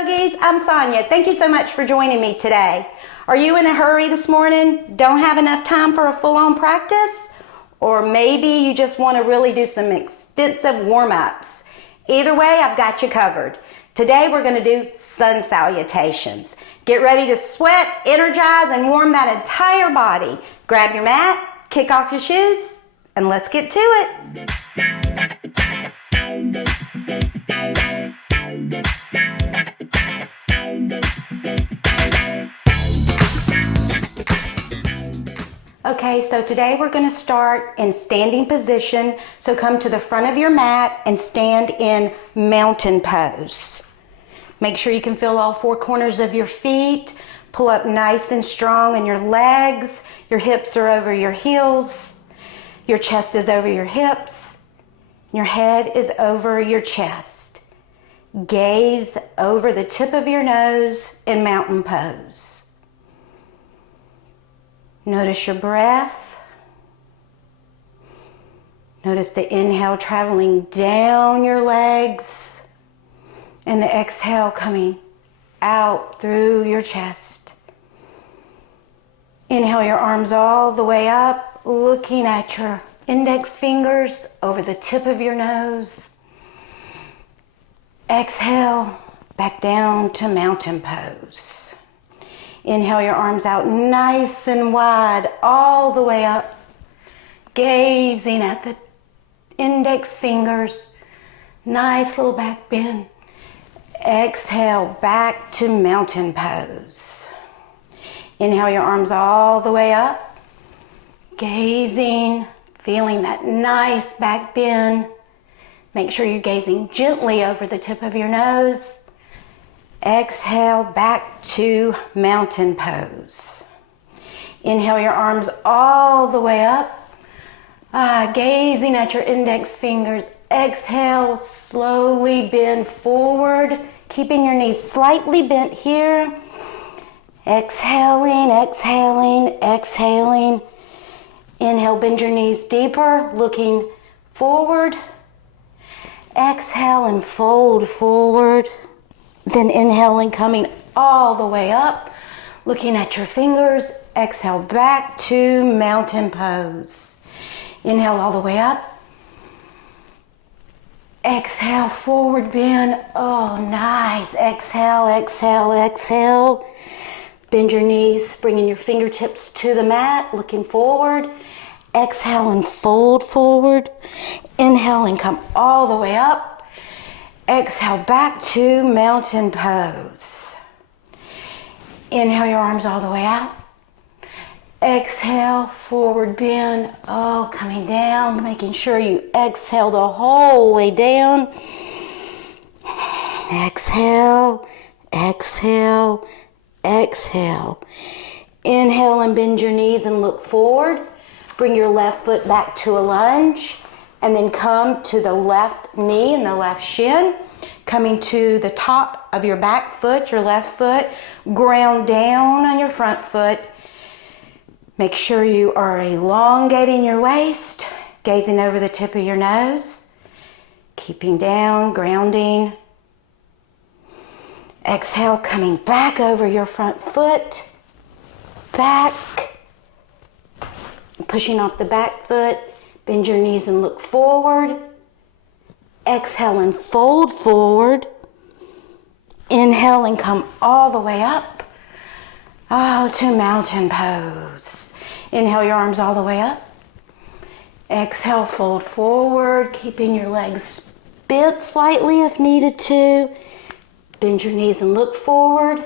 Yogi's. I'm Sonya. Thank you so much for joining me today. Are you in a hurry this morning? Don't have enough time for a full-on practice? Or maybe you just want to really do some extensive warm-ups. Either way, I've got you covered. Today we're going to do sun salutations. Get ready to sweat, energize, and warm that entire body. Grab your mat, kick off your shoes, and let's get to it. Okay, so today we're going to start in standing position. So come to the front of your mat and stand in mountain pose. Make sure you can feel all four corners of your feet. Pull up nice and strong in your legs. Your hips are over your heels. Your chest is over your hips. Your head is over your chest. Gaze over the tip of your nose in mountain pose. Notice your breath. Notice the inhale traveling down your legs and the exhale coming out through your chest. Inhale your arms all the way up, looking at your index fingers over the tip of your nose. Exhale, back down to mountain pose. Inhale your arms out nice and wide, all the way up, gazing at the index fingers. Nice little back bend. Exhale, back to mountain pose. Inhale your arms all the way up, gazing, feeling that nice back bend. Make sure you're gazing gently over the tip of your nose. Exhale, back to mountain pose. Inhale your arms all the way up, gazing at your index fingers. Exhale, slowly bend forward, keeping your knees slightly bent here. Exhaling, exhaling, exhaling. Inhale, bend your knees deeper, looking forward. Exhale and fold forward. Then inhaling, coming all the way up, looking at your fingers. Exhale, back to mountain pose. Inhale all the way up. Exhale, forward bend. Oh, nice. Exhale, exhale, exhale. Bend your knees, bringing your fingertips to the mat, looking forward. Exhale and fold forward. Inhale and come all the way up. Exhale, back to mountain pose. Inhale your arms all the way out. Exhale, forward bend. Oh, coming down, making sure you exhale the whole way down. Exhale, exhale, exhale. Inhale and bend your knees and look forward. Bring your left foot back to a lunge. And then come to the left knee and the left shin. Coming to the top of your back foot, your left foot. Ground down on your front foot. Make sure you are elongating your waist. Gazing over the tip of your nose. Keeping down, grounding. Exhale, coming back over your front foot. Back. Pushing off the back foot. Bend your knees and look forward. Exhale and fold forward. Inhale and come all the way up. Oh, to mountain pose. Inhale your arms all the way up. Exhale, fold forward, keeping your legs bent slightly if needed to. Bend your knees and look forward.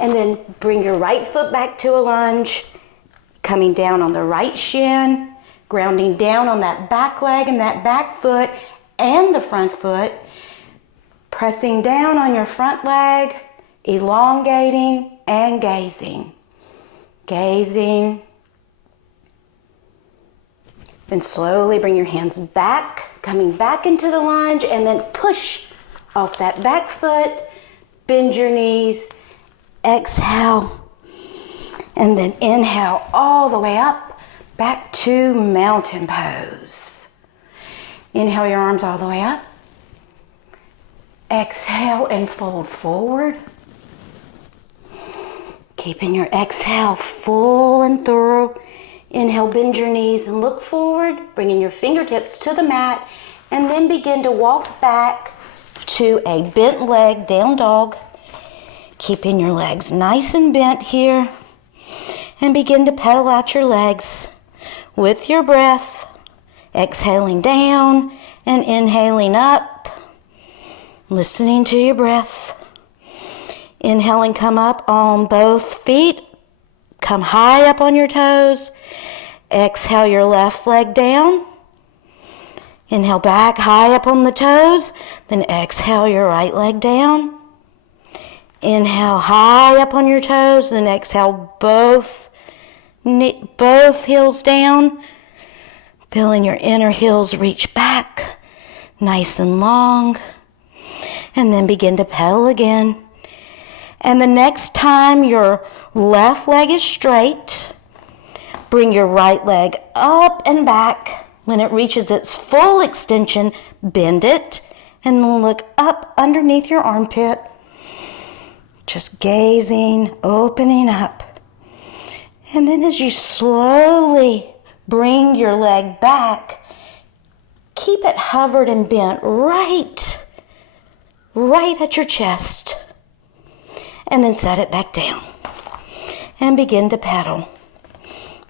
And then bring your right foot back to a lunge. Coming down on the right shin. Grounding down on that back leg and that back foot and the front foot. Pressing down on your front leg, elongating and gazing. Gazing. Then slowly bring your hands back, coming back into the lunge, and then push off that back foot. Bend your knees. Exhale. And then inhale all the way up. Back to mountain pose. Inhale your arms all the way up. Exhale and fold forward. Keeping your exhale full and thorough. Inhale, bend your knees and look forward, bringing your fingertips to the mat, and then begin to walk back to a bent leg, down dog. Keeping your legs nice and bent here, and begin to pedal out your legs with your breath, exhaling down and inhaling up, listening to your breath. Inhaling, come up on both feet. Come high up on your toes. Exhale your left leg down. Inhale back high up on the toes. Then exhale your right leg down. Inhale high up on your toes. Then exhale both heels down. Feeling your inner heels reach back nice and long. And then begin to pedal again. And the next time your left leg is straight, bring your right leg up and back. When it reaches its full extension, bend it and look up underneath your armpit. Just gazing, opening up. And then as you slowly bring your leg back, keep it hovered and bent right at your chest. And then set it back down and begin to pedal.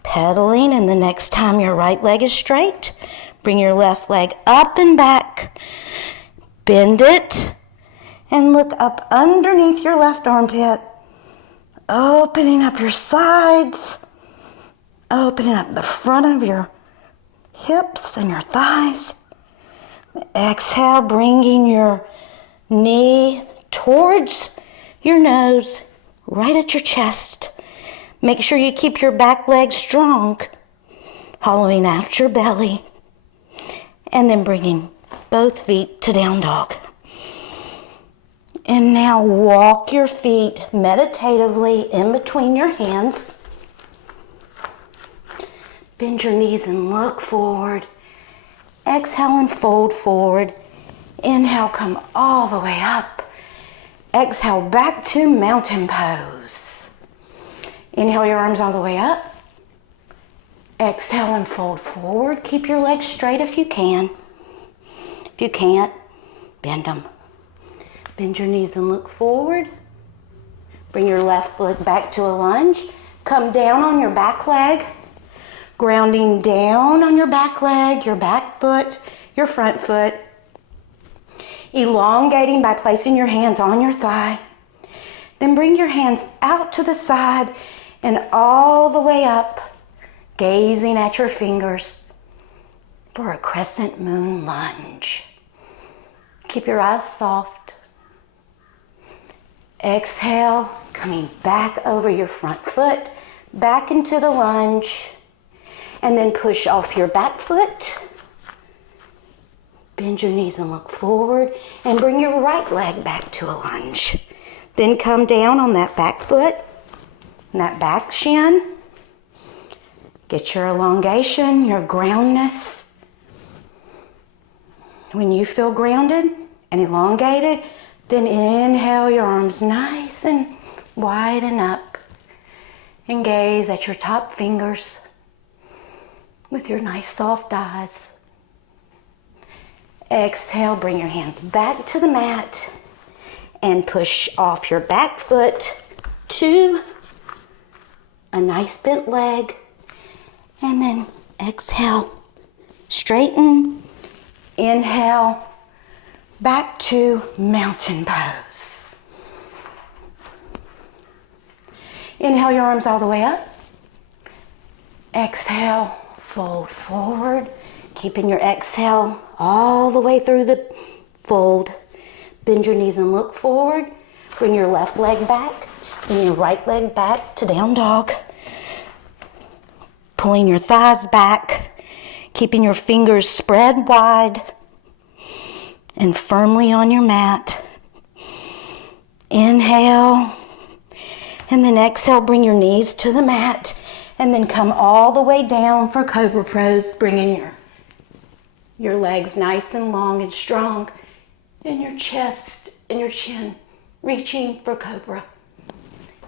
Pedaling, and the next time your right leg is straight, bring your left leg up and back, bend it, and look up underneath your left armpit, opening up your sides, opening up the front of your hips and your thighs. Exhale, bringing your knee towards your nose, right at your chest. Make sure you keep your back leg strong, hollowing out your belly, and then bringing both feet to down dog. And now walk your feet meditatively in between your hands. Bend your knees and look forward. Exhale and fold forward. Inhale, come all the way up. Exhale, back to mountain pose. Inhale your arms all the way up. Exhale and fold forward. Keep your legs straight if you can. If you can't, bend them. Bend your knees and look forward. Bring your left foot back to a lunge. Come down on your back leg. Grounding down on your back leg, your back foot, your front foot. Elongating by placing your hands on your thigh. Then bring your hands out to the side and all the way up, gazing at your fingers for a crescent moon lunge. Keep your eyes soft. Exhale, coming back over your front foot, back into the lunge, and then push off your back foot. Bend your knees and look forward and bring your right leg back to a lunge. Then come down on that back foot and that back shin. Get your elongation, your groundness. When you feel grounded and elongated, then inhale your arms nice and widen up and gaze at your top fingers with your nice soft eyes. Exhale, bring your hands back to the mat and push off your back foot to a nice bent leg. And then exhale, straighten, inhale, back to mountain pose. Inhale your arms all the way up. Exhale, fold forward. Keeping your exhale all the way through the fold. Bend your knees and look forward. Bring your left leg back. Bring your right leg back to down dog. Pulling your thighs back. Keeping your fingers spread wide and firmly on your mat. Inhale. And then exhale, bring your knees to the mat. And then come all the way down for Cobra Pose, bringing your legs nice and long and strong, and your chest and your chin, reaching for cobra.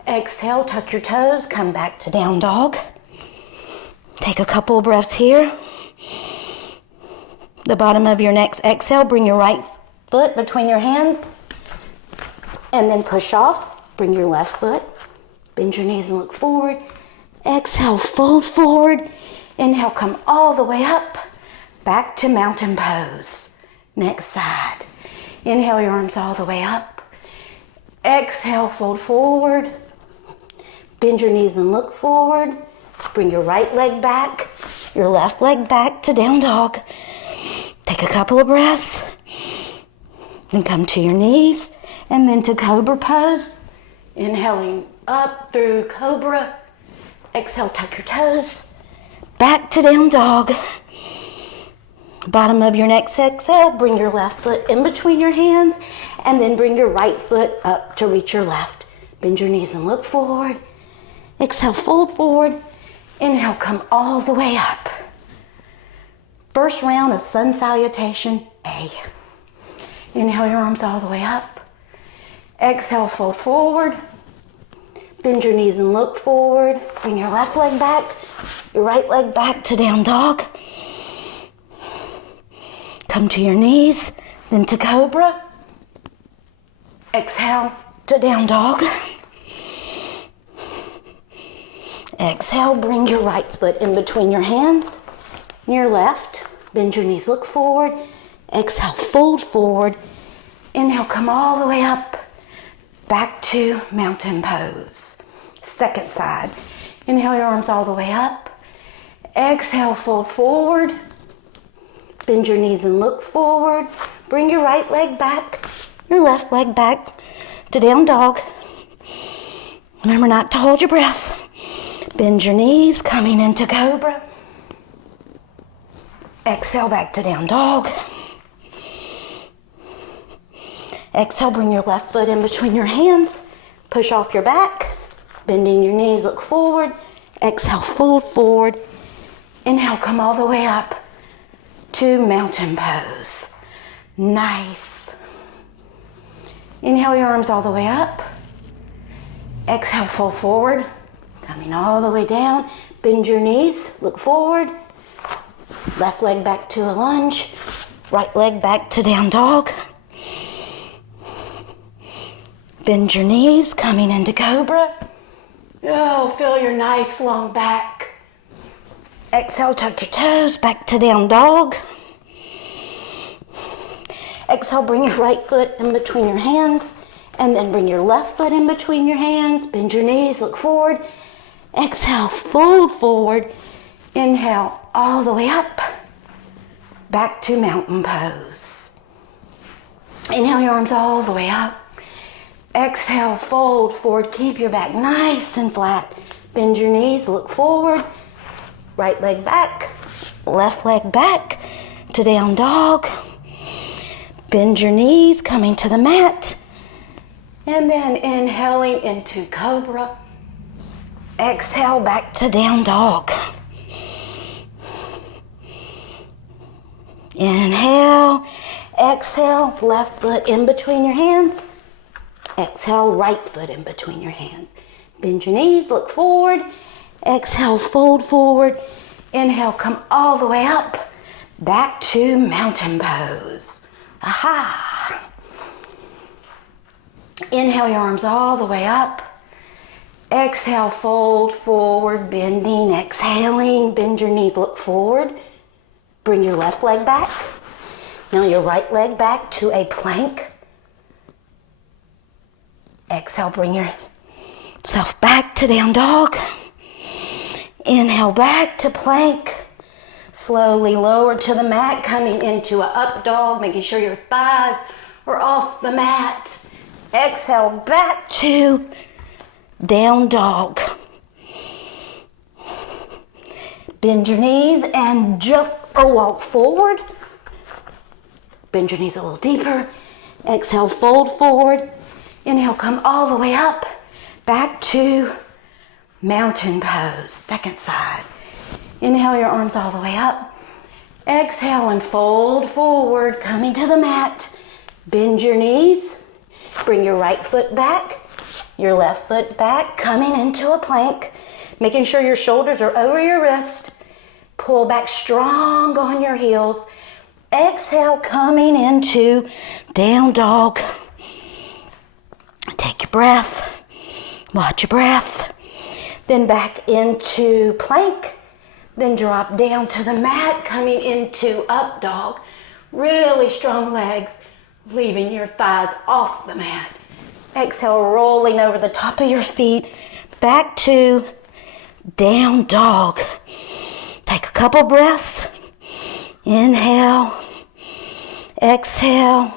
Exhale, tuck your toes, come back to down dog. Take a couple of breaths here. The bottom of your next exhale, bring your right foot between your hands and then push off. Bring your left foot, bend your knees and look forward. Exhale, fold forward. Inhale, come all the way up, back to mountain pose. Next side. Inhale your arms all the way up. Exhale, fold forward. Bend your knees and look forward. Bring your right leg back, your left leg back to down dog. Take a couple of breaths. Then come to your knees and then to cobra pose. Inhaling up through cobra. Exhale, tuck your toes. Back to down dog. Bottom of your next exhale, bring your left foot in between your hands and then bring your right foot up to reach your left. Bend your knees and look forward. Exhale, fold forward. Inhale, come all the way up. First round of sun salutation A. Inhale your arms all the way up. Exhale, fold forward. Bend your knees and look forward. Bring your left leg back, your right leg back to down dog. Come to your knees, then to cobra. Exhale to down dog. Exhale, bring your right foot in between your hands, your left. Bend your knees, look forward. Exhale, fold forward. Inhale, come all the way up, back to mountain pose. Second side. Inhale your arms all the way up. Exhale, fold forward. Bend your knees and look forward. Bring your right leg back, your left leg back to down dog. Remember not to hold your breath. Bend your knees, coming into cobra. Exhale, back to down dog. Exhale, bring your left foot in between your hands. Push off your back. Bending your knees, look forward. Exhale, fold forward. Inhale, come all the way up to mountain pose. Nice. Inhale your arms all the way up. Exhale, fold forward. Coming all the way down. Bend your knees, look forward. Left leg back to a lunge. Right leg back to down dog. Bend your knees, coming into cobra. Oh, feel your nice long back. Exhale, tuck your toes, back to down dog. Exhale, bring your right foot in between your hands, and then bring your left foot in between your hands. Bend your knees, look forward. Exhale, fold forward. Inhale, all the way up, back to mountain pose. Inhale your arms all the way up. Exhale, fold forward. Keep your back nice and flat. Bend your knees, look forward. Right leg back, left leg back to down dog. Bend your knees, coming to the mat. And then inhaling into cobra. Exhale, back to down dog. Inhale, exhale, left foot in between your hands. Exhale, right foot in between your hands. Bend your knees, look forward. Exhale, fold forward. Inhale, come all the way up, back to mountain pose. Aha! Inhale your arms all the way up. Exhale, fold forward, bending, exhaling. Bend your knees, look forward. Bring your left leg back. Now your right leg back to a plank. Exhale, bring yourself back to down dog. Inhale, back to plank. Slowly lower to the mat, coming into a up dog, making sure your thighs are off the mat. Exhale, back to down dog. Bend your knees and jump or walk forward. Bend your knees a little deeper. Exhale, fold forward. Inhale, come all the way up, back to mountain pose, second side. Inhale your arms all the way up. Exhale and fold forward, coming to the mat. Bend your knees. Bring your right foot back, your left foot back, coming into a plank, making sure your shoulders are over your wrist. Pull back strong on your heels. Exhale, coming into down dog. Take your breath, watch your breath. Then back into plank. Then drop down to the mat, coming into up dog. Really strong legs, leaving your thighs off the mat. Exhale, rolling over the top of your feet, back to down dog. Take a couple breaths. Inhale, exhale.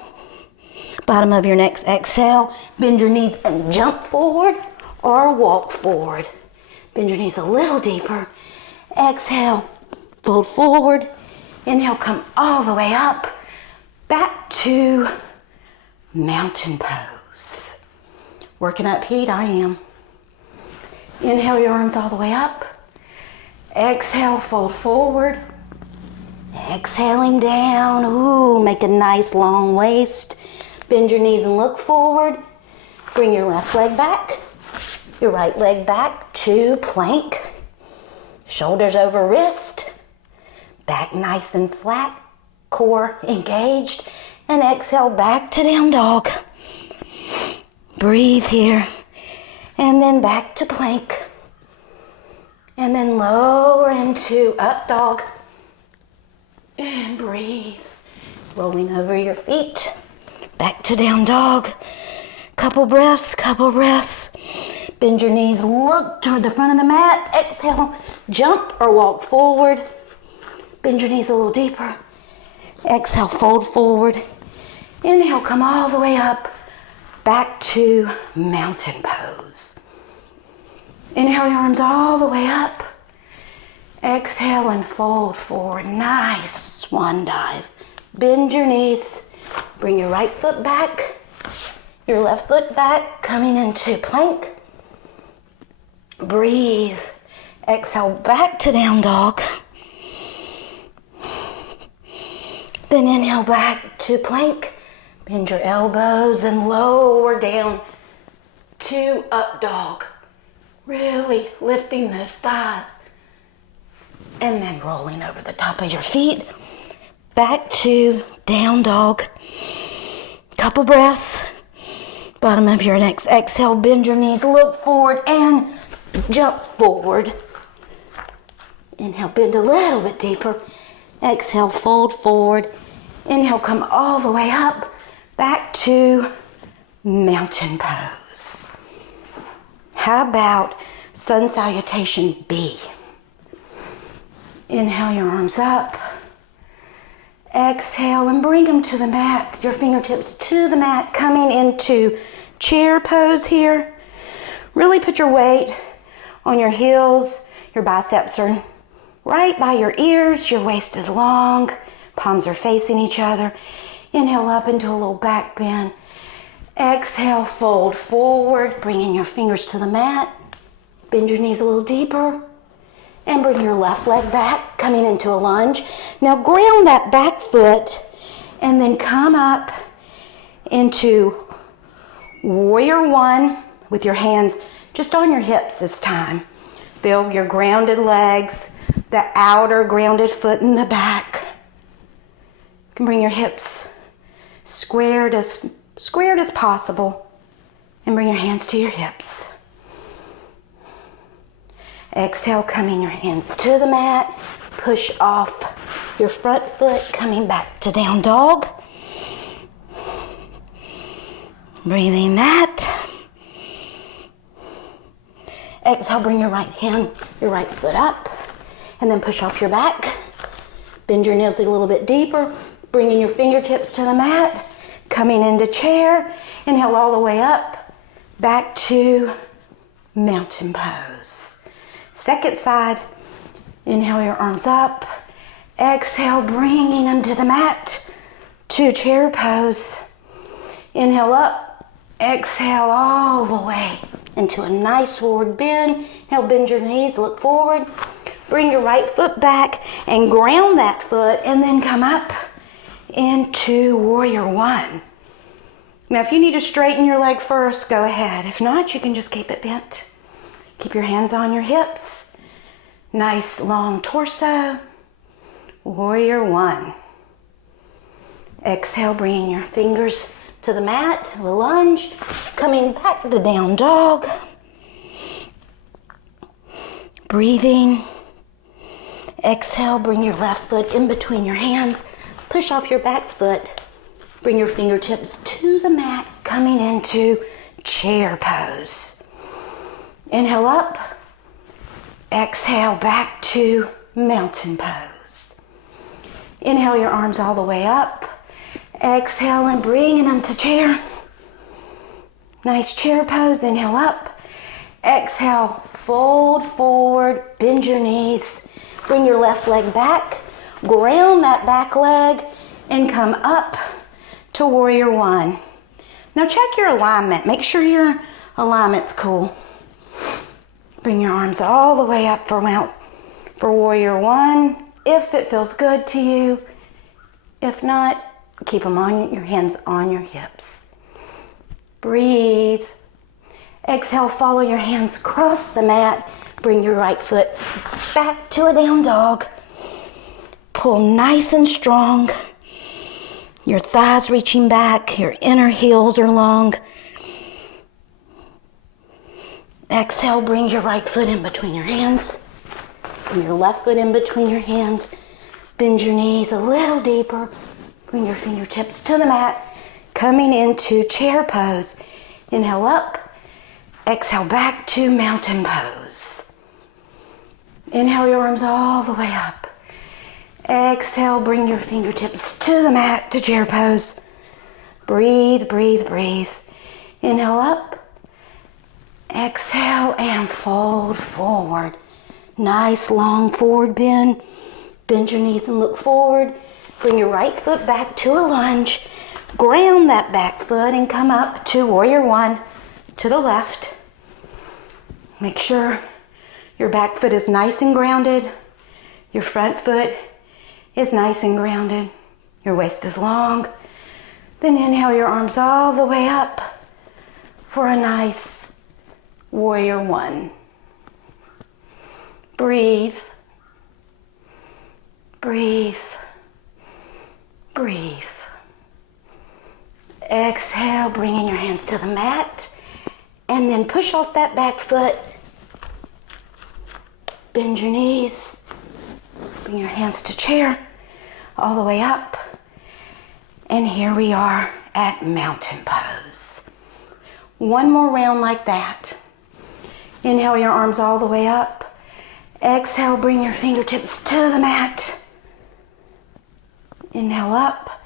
Bottom of your neck, exhale. Bend your knees and jump forward or walk forward. Bend your knees a little deeper. Exhale, fold forward. Inhale, come all the way up. Back to mountain pose. Working up heat, I am. Inhale, your arms all the way up. Exhale, fold forward. Exhaling down. Ooh, make a nice long waist. Bend your knees and look forward. Bring your left leg back. Your right leg back to plank. Shoulders over wrist. Back nice and flat. Core engaged. And exhale back to down dog. Breathe here. And then back to plank. And then lower into up dog. And breathe. Rolling over your feet. Back to down dog. Couple breaths, couple breaths. Bend your knees, look toward the front of the mat. Exhale, jump or walk forward. Bend your knees a little deeper. Exhale, fold forward. Inhale, come all the way up. Back to mountain pose. Inhale, your arms all the way up. Exhale and fold forward. Nice swan dive. Bend your knees. Bring your right foot back. Your left foot back, coming into plank. Breathe. Exhale back to down dog. Then inhale back to plank. Bend your elbows and lower down to up dog. Really lifting those thighs. And then rolling over the top of your feet. Back to down dog. Couple breaths. Bottom of your neck. Exhale, bend your knees, look forward and jump forward. Inhale, bend a little bit deeper. Exhale, fold forward. Inhale, come all the way up. Back to mountain pose. How about sun salutation B? Inhale your arms up. Exhale and bring them to the mat. Your fingertips to the mat, coming into chair pose here. Really put your weight on your heels. Your biceps are right by your ears. Your waist is long. Palms are facing each other. Inhale up into a little back bend. Exhale, fold forward, bringing your fingers to the mat. Bend your knees a little deeper. And bring your left leg back, coming into a lunge. Now ground that back foot and then come up into warrior one with your hands just on your hips this time. Feel your grounded legs, the outer grounded foot in the back. You can bring your hips squared as possible and bring your hands to your hips. Exhale, coming your hands to the mat. Push off your front foot, coming back to down dog. Breathing that. Exhale, bring your right hand, your right foot up, and then push off your back. Bend your knees a little bit deeper, bringing your fingertips to the mat, coming into chair. Inhale all the way up, back to mountain pose. Second side, inhale your arms up. Exhale, bringing them to the mat, to chair pose. Inhale up, exhale all the way into a nice forward bend. Now bend your knees, look forward. Bring your right foot back and ground that foot and then come up into warrior one. Now, if you need to straighten your leg first, go ahead. If not, you can just keep it bent. Keep your hands on your hips. Nice long torso. Warrior one. Exhale, bringing your fingers to the mat, the lunge. Coming back to down dog. Breathing. Exhale, bring your left foot in between your hands. Push off your back foot. Bring your fingertips to the mat, coming into chair pose. Inhale up. Exhale back to mountain pose. Inhale your arms all the way up. Exhale and bringing them to chair. Nice chair pose. Inhale up. Exhale, fold forward, bend your knees. Bring your left leg back. Ground that back leg and come up to warrior one. Now check your alignment. Make sure your alignment's cool. Bring your arms all the way up for warrior one, if it feels good to you. If not, keep them on your hands on your hips. Breathe. Exhale, follow your hands across the mat. Bring your right foot back to a down dog. Pull nice and strong. Your thighs reaching back, your inner heels are long. Exhale, bring your right foot in between your hands. Bring your left foot in between your hands. Bend your knees a little deeper. Bring your fingertips to the mat. Coming into chair pose. Inhale up. Exhale back to mountain pose. Inhale your arms all the way up. Exhale, bring your fingertips to the mat, to chair pose. Breathe, breathe, breathe. Inhale up. Exhale and fold forward. Nice long forward bend. Bend your knees and look forward. Bring your right foot back to a lunge. Ground that back foot and come up to warrior one to the left. Make sure your back foot is nice and grounded. Your front foot is nice and grounded. Your waist is long. Then inhale your arms all the way up for a nice warrior one. Breathe. Breathe. Breathe. Exhale, bringing your hands to the mat. And then push off that back foot. Bend your knees. Bring your hands to chair. All the way up. And here we are at mountain pose. One more round like that. Inhale your arms all the way up. Exhale, bring your fingertips to the mat. Inhale up.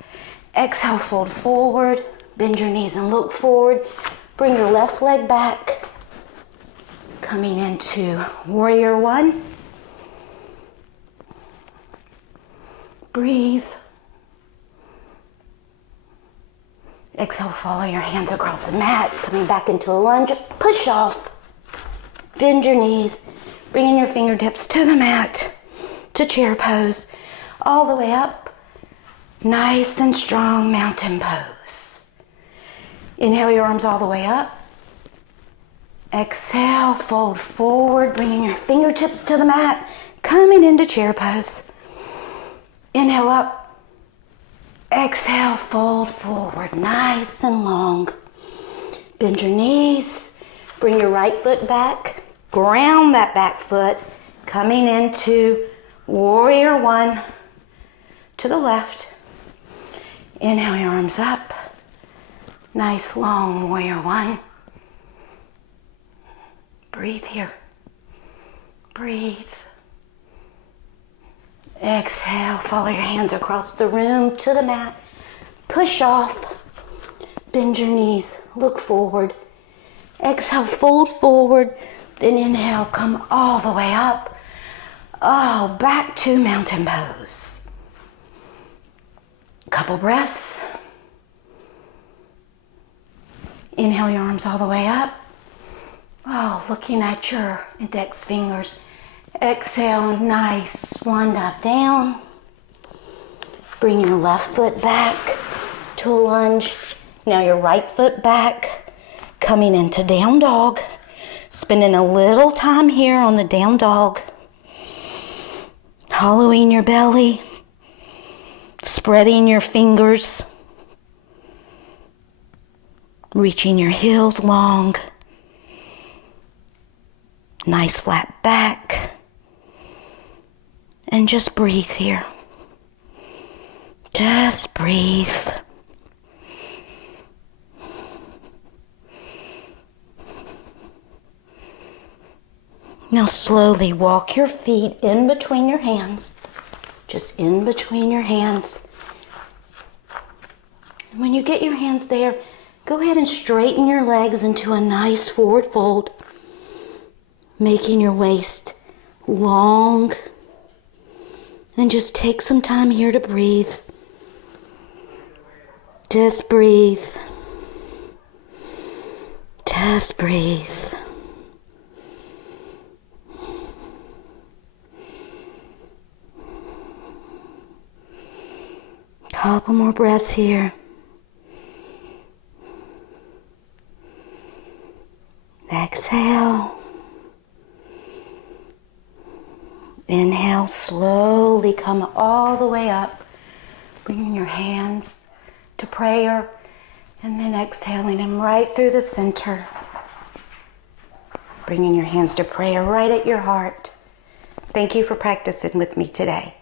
Exhale, fold forward. Bend your knees and look forward. Bring your left leg back. Coming into warrior one. Breathe. Exhale, follow your hands across the mat. Coming back into a lunge. Push off. Bend your knees. Bringing your fingertips to the mat. To chair pose. All the way up. Nice and strong mountain pose. Inhale your arms all the way up. Exhale, fold forward. Bringing your fingertips to the mat. Coming into chair pose. Inhale up. Exhale, fold forward, nice and long. Bend your knees. Bring your right foot back. Ground that back foot. Coming into warrior one to the left. Inhale your arms up. Nice long warrior one. Breathe here. Breathe. Exhale, follow your hands across the room to the mat. Push off. Bend your knees, look forward. Exhale, fold forward. Then inhale, come all the way up. Oh, back to mountain pose. Couple breaths. Inhale your arms all the way up. Oh, looking at your index fingers. Exhale, nice swan dive down. Bring your left foot back to a lunge. Now your right foot back, coming into down dog. Spending a little time here on the down dog. Hollowing your belly. Spreading your fingers. Reaching your heels long. Nice flat back. And just breathe here. Just breathe. Now slowly walk your feet in between your hands. Just in between your hands. And when you get your hands there, go ahead and straighten your legs into a nice forward fold. Making your waist long. And just take some time here to breathe. Just breathe. Just breathe. Couple more breaths here. Exhale. Inhale, slowly come all the way up. Bringing your hands to prayer and then exhaling them right through the center. Bringing your hands to prayer right at your heart. Thank you for practicing with me today.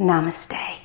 Namaste.